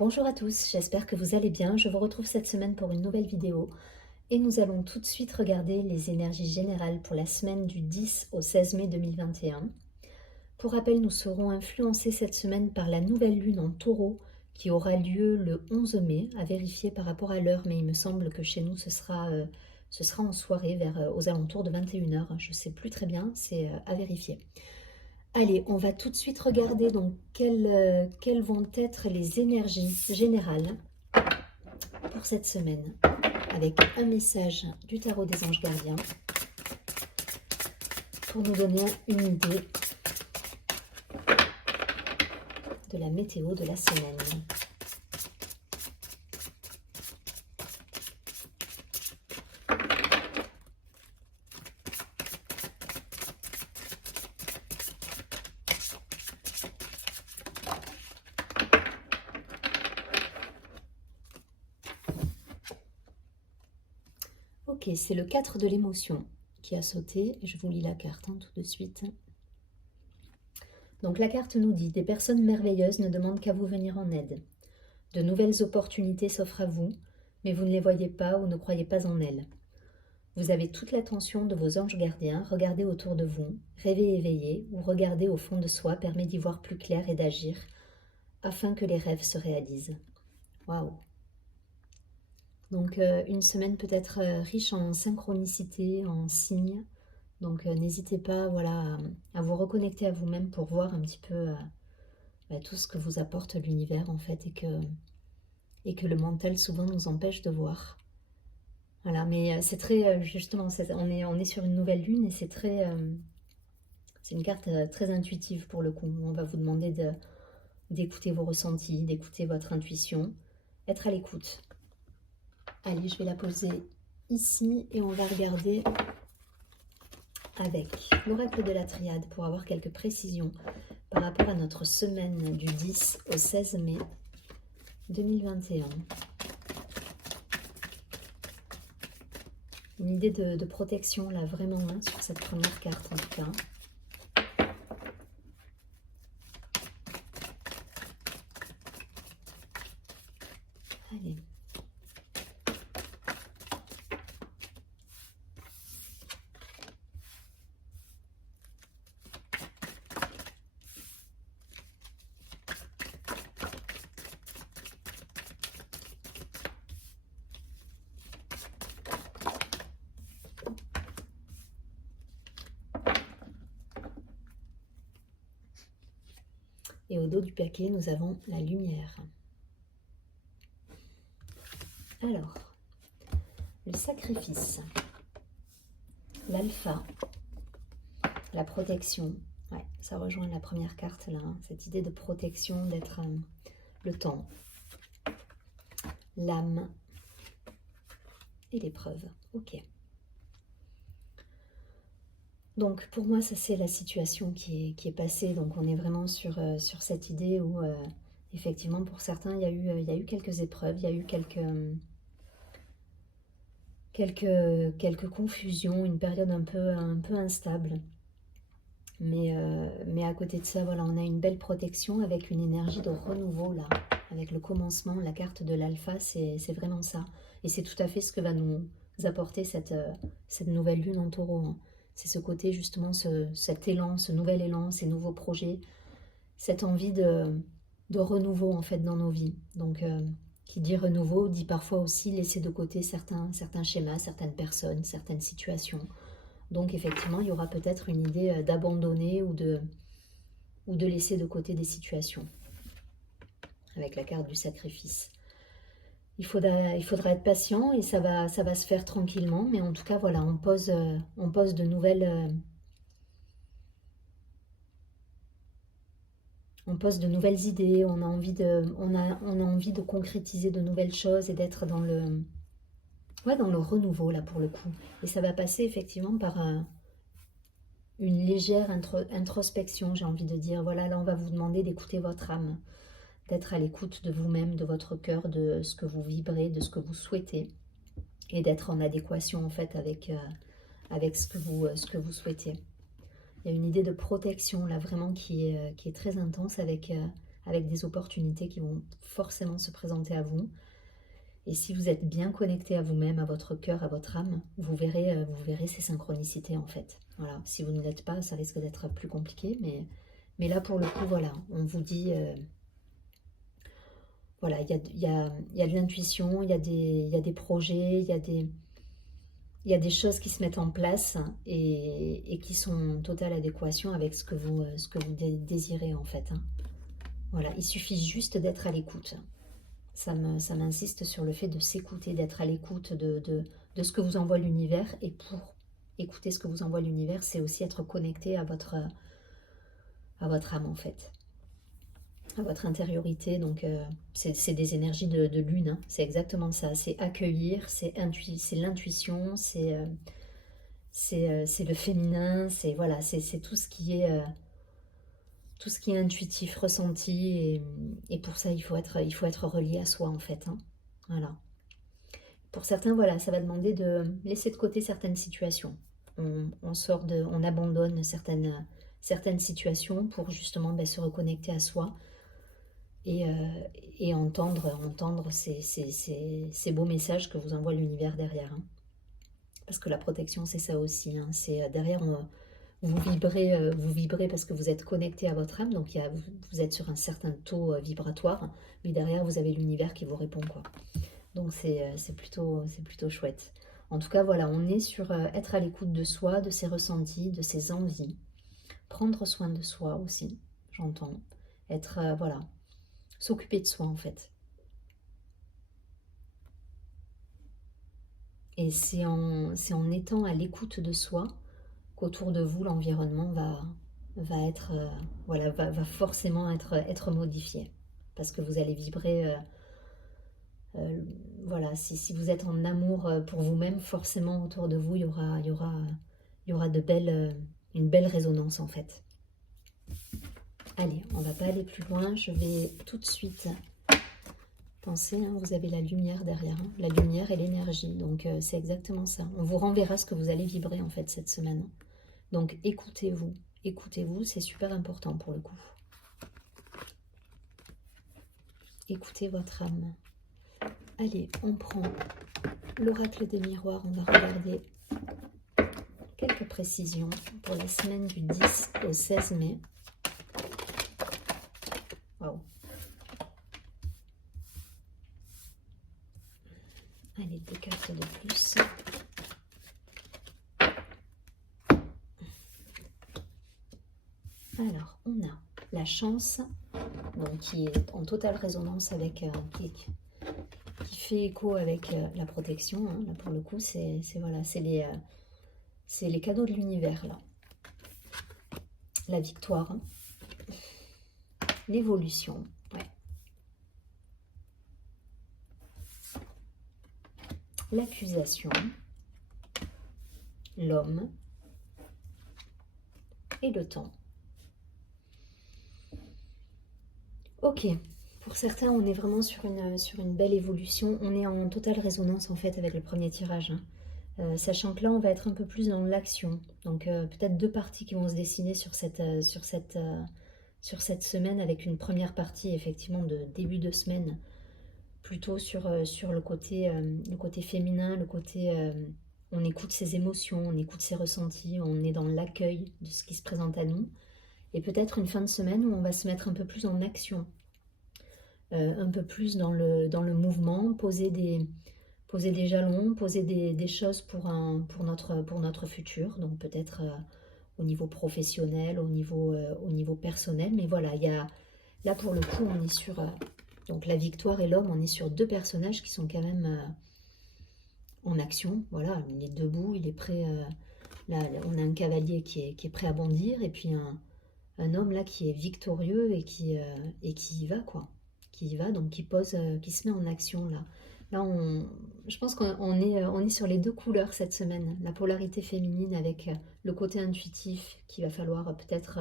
Bonjour à tous, j'espère que vous allez bien. Je vous retrouve cette semaine pour une nouvelle vidéo et nous allons tout de suite regarder les énergies générales pour la semaine du 10 au 16 mai 2021. Pour rappel, nous serons influencés cette semaine par la nouvelle lune en taureau qui aura lieu le 11 mai, à vérifier par rapport à l'heure, mais il me semble que chez nous ce sera en soirée aux alentours de 21 heures. Je ne sais plus très bien, c'est à vérifier. Allez, on va tout de suite regarder donc quelles vont être les énergies générales pour cette semaine, avec un message du tarot des anges gardiens pour nous donner une idée de la météo de la semaine. Ok, c'est le 4 de l'émotion qui a sauté. Je vous lis la carte tout de suite. Donc la carte nous dit: des personnes merveilleuses ne demandent qu'à vous venir en aide. De nouvelles opportunités s'offrent à vous, mais vous ne les voyez pas ou ne croyez pas en elles. Vous avez toute l'attention de vos anges gardiens, regardez autour de vous, rêvez éveillé ou regardez au fond de soi permet d'y voir plus clair et d'agir afin que les rêves se réalisent. Waouh! Donc une semaine peut-être riche en synchronicité, en signes. Donc n'hésitez pas, voilà, à vous reconnecter à vous-même pour voir un petit peu tout ce que vous apporte l'univers en fait, et que le mental souvent nous empêche de voir. Voilà, mais c'est très justement, on est sur une nouvelle lune et c'est une carte très intuitive pour le coup. On va vous demander d'écouter vos ressentis, d'écouter votre intuition, être à l'écoute. Allez, je vais la poser ici et on va regarder avec l'oracle de la triade pour avoir quelques précisions par rapport à notre semaine du 10 au 16 mai 2021. Une idée de protection là vraiment sur cette première carte en tout cas. Allez. Et au dos du paquet, nous avons la lumière. Alors, le sacrifice, l'alpha, la protection. Ouais, ça rejoint la première carte là, cette idée de protection, d'être le temps, l'âme et l'épreuve. Ok. Donc pour moi, ça c'est la situation qui est passée. Donc on est vraiment sur cette idée où effectivement pour certains il y a eu quelques épreuves, il y a eu quelques confusions, une période un peu instable. Mais à côté de ça, voilà, on a une belle protection avec une énergie de renouveau là, avec le commencement, la carte de l'alpha, c'est vraiment ça. Et c'est tout à fait ce que va nous apporter cette nouvelle lune en taureau. C'est ce côté justement, cet élan, ce nouvel élan, ces nouveaux projets, cette envie de renouveau en fait dans nos vies. Donc qui dit renouveau dit parfois aussi laisser de côté certains schémas, certaines personnes, certaines situations. Donc effectivement, il y aura peut-être une idée d'abandonner ou de laisser de côté des situations avec la carte du sacrifice. Il faudra être patient et ça va se faire tranquillement, mais en tout cas, voilà, on pose de nouvelles idées, on a envie de concrétiser de nouvelles choses et d'être dans le renouveau là pour le coup. Et ça va passer effectivement par une légère introspection, j'ai envie de dire. Voilà, là on va vous demander d'écouter votre âme, d'être à l'écoute de vous-même, de votre cœur, de ce que vous vibrez, de ce que vous souhaitez, et d'être en adéquation en fait avec ce que vous souhaitez. Il y a une idée de protection là vraiment qui est très intense avec avec des opportunités qui vont forcément se présenter à vous. Et si vous êtes bien connecté à vous-même, à votre cœur, à votre âme, vous verrez ces synchronicités en fait. Voilà. Si vous ne l'êtes pas, ça risque d'être plus compliqué, mais là pour le coup, voilà, on vous dit, voilà, il y a de l'intuition, il y a des projets, il y a des choses qui se mettent en place et qui sont en totale adéquation avec ce que vous désirez en fait. Hein. Voilà, il suffit juste d'être à l'écoute. Ça m'insiste sur le fait de s'écouter, d'être à l'écoute de ce que vous envoie l'univers. Et pour écouter ce que vous envoie l'univers, c'est aussi être connecté à votre âme en fait, à votre intériorité. Donc c'est des énergies de lune, hein. C'est exactement ça. C'est accueillir, c'est l'intuition, c'est le féminin, c'est voilà, c'est tout ce qui est... tout ce qui est intuitif, ressenti, et pour ça il faut être relié à soi en fait. Hein. Voilà. Pour certains, voilà, ça va demander de laisser de côté certaines situations. On abandonne certaines situations pour justement se reconnecter à soi et entendre ces beaux messages que vous envoie l'univers derrière. Hein. Parce que la protection, c'est ça aussi. Hein. C'est derrière, vous vibrez parce que vous êtes connecté à votre âme, donc vous êtes sur un certain taux vibratoire, mais derrière vous avez l'univers qui vous répond, quoi. Donc c'est plutôt chouette. En tout cas, voilà, on est sur être à l'écoute de soi, de ses ressentis, de ses envies, prendre soin de soi aussi, j'entends, être, voilà, s'occuper de soi en fait. Et c'est en étant à l'écoute de soi qu'autour de vous, l'environnement va forcément être modifié. Parce que vous allez vibrer, voilà, si vous êtes en amour pour vous-même, forcément autour de vous, il y aura une belle résonance en fait. Allez, on va pas aller plus loin, je vais tout de suite penser, hein, vous avez la lumière derrière, hein, la lumière et l'énergie, donc c'est exactement ça. On vous renverra ce que vous allez vibrer en fait cette semaine. Donc écoutez-vous, c'est super important pour le coup. Écoutez votre âme. Allez, on prend l'oracle des miroirs, on va regarder quelques précisions pour la semaine du 10 au 16 mai. Waouh. Allez, 2 cartes de plus. Alors, on a la chance, donc, qui est en totale résonance avec, qui fait écho avec la protection. Hein. Là, pour le coup, c'est les cadeaux de l'univers, là. La victoire, hein. L'évolution, ouais. L'accusation, l'homme et le temps. Ok, pour certains, on est vraiment sur une belle évolution. On est en totale résonance en fait avec le premier tirage. Hein. Sachant que là, on va être un peu plus dans l'action. Donc peut-être 2 parties qui vont se dessiner sur cette semaine, avec une première partie effectivement de début de semaine, plutôt sur le côté féminin, le côté on écoute ses émotions, on écoute ses ressentis, on est dans l'accueil de ce qui se présente à nous. Et peut-être une fin de semaine où on va se mettre un peu plus en action, un peu plus dans le mouvement, poser des jalons, poser des choses pour notre futur. Donc peut-être au niveau professionnel, au niveau personnel. Mais voilà, là pour le coup, on est sur donc la victoire et l'homme, on est sur 2 personnages qui sont quand même en action. Voilà, il est debout, il est prêt. Là, on a un cavalier qui est prêt à bondir, et puis un homme là qui est victorieux et qui y va, quoi. Qui y va, donc qui se met en action là. Là, je pense qu'on est sur les 2 couleurs cette semaine. La polarité féminine avec le côté intuitif qu'il va falloir peut-être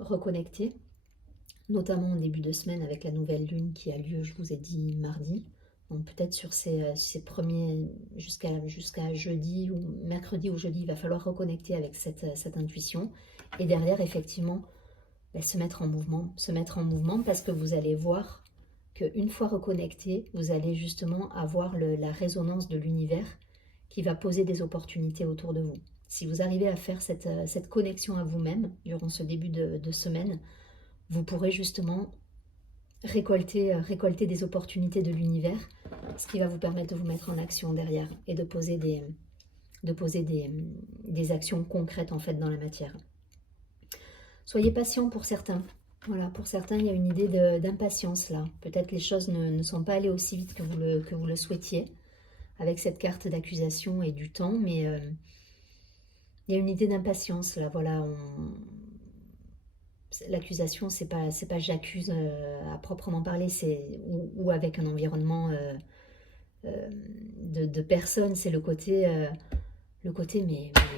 reconnecter, notamment en début de semaine avec la nouvelle lune qui a lieu, je vous ai dit, mardi. Donc peut-être sur ces premiers, jusqu'à jeudi ou mercredi ou jeudi, il va falloir reconnecter avec cette intuition. Et derrière, effectivement, se mettre en mouvement. Se mettre en mouvement parce que vous allez voir qu'une fois reconnecté, vous allez justement avoir la résonance de l'univers qui va poser des opportunités autour de vous. Si vous arrivez à faire cette connexion à vous-même durant ce début de semaine, vous pourrez justement récolter des opportunités de l'univers, ce qui va vous permettre de vous mettre en action derrière et de poser des actions concrètes en fait dans la matière. Soyez patient pour certains. Voilà, pour certains, il y a une idée d'impatience là. Peut-être les choses ne sont pas allées aussi vite que vous le souhaitiez avec cette carte d'accusation et du temps, mais il y a une idée d'impatience là. Voilà, l'accusation, c'est pas j'accuse à proprement parler, ou avec un environnement de personnes, c'est le côté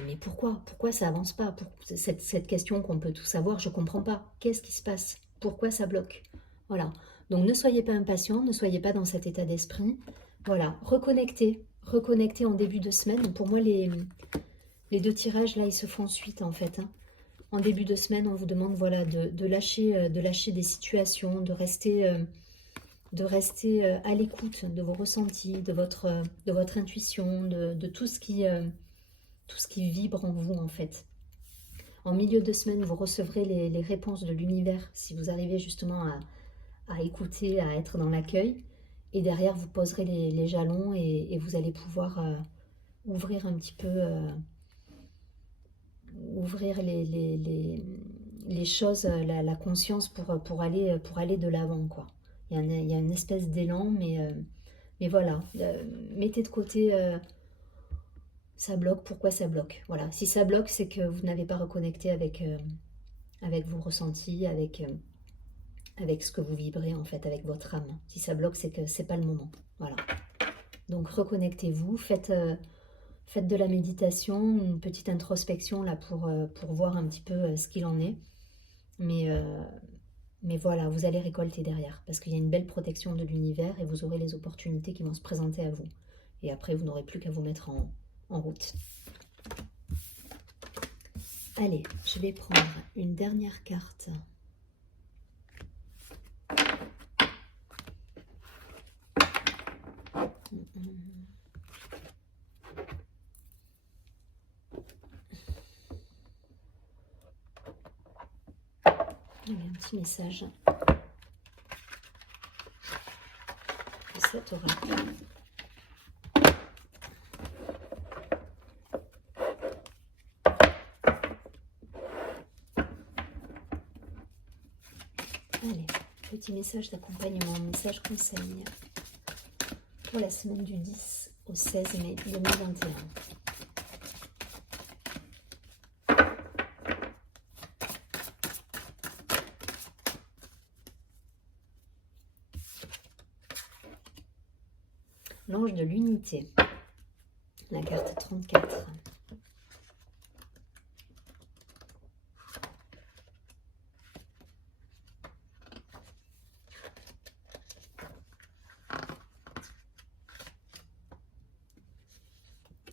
mais pourquoi ça avance pas, cette question qu'on peut tous avoir, je comprends pas, qu'est-ce qui se passe, pourquoi ça bloque, voilà. Donc ne soyez pas impatient, ne soyez pas dans cet état d'esprit, voilà, reconnectez en début de semaine. Pour moi les deux tirages là ils se font suite en fait, hein. En début de semaine on vous demande voilà de lâcher des situations, de rester à l'écoute de vos ressentis, de votre intuition, de tout ce qui vibre en vous en fait. En milieu de semaine, vous recevrez les réponses de l'univers si vous arrivez justement à écouter, à être dans l'accueil. Et derrière, vous poserez les jalons et vous allez pouvoir ouvrir un petit peu, ouvrir les choses, la conscience pour aller de l'avant, quoi. Il y a une espèce d'élan, mais voilà, mettez de côté... ça bloque, pourquoi ça bloque? Voilà, si ça bloque, c'est que vous n'avez pas reconnecté avec vos ressentis, avec ce que vous vibrez en fait, avec votre âme. Si ça bloque, c'est que c'est pas le moment. Voilà. Donc reconnectez-vous, faites de la méditation, une petite introspection là pour voir un petit peu ce qu'il en est. Mais voilà, vous allez récolter derrière, parce qu'il y a une belle protection de l'univers et vous aurez les opportunités qui vont se présenter à vous. Et après, vous n'aurez plus qu'à vous mettre en route. Allez, je vais prendre une dernière carte. Il y a un petit message de cet oracle. Allez, petit message d'accompagnement, message conseil pour la semaine du 10 au 16 mai 2021. L'ange de l'unité, la carte 34.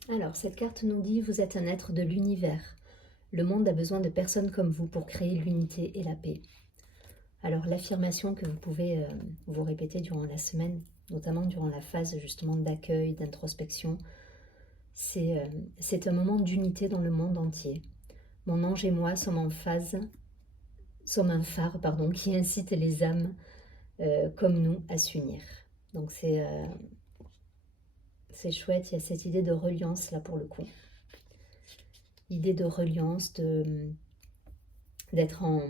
Alors, cette carte nous dit, vous êtes un être de l'univers. Le monde a besoin de personnes comme vous pour créer l'unité et la paix. Alors, l'affirmation que vous pouvez vous répéter durant la semaine, notamment durant la phase justement d'accueil, d'introspection, c'est un moment d'unité dans le monde entier. Mon ange et moi sommes un phare qui incite les âmes comme nous à s'unir. Donc c'est chouette, il y a cette idée de reliance là pour le coup. Idée de reliance, d'être en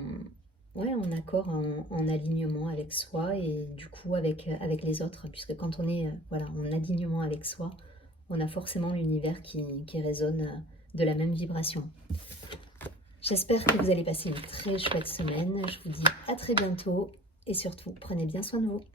accord, en alignement avec soi et du coup avec les autres, puisque quand on est en alignement avec soi, on a forcément l'univers qui résonne de la même vibration. J'espère que vous allez passer une très chouette semaine. Je vous dis à très bientôt et surtout, prenez bien soin de vous.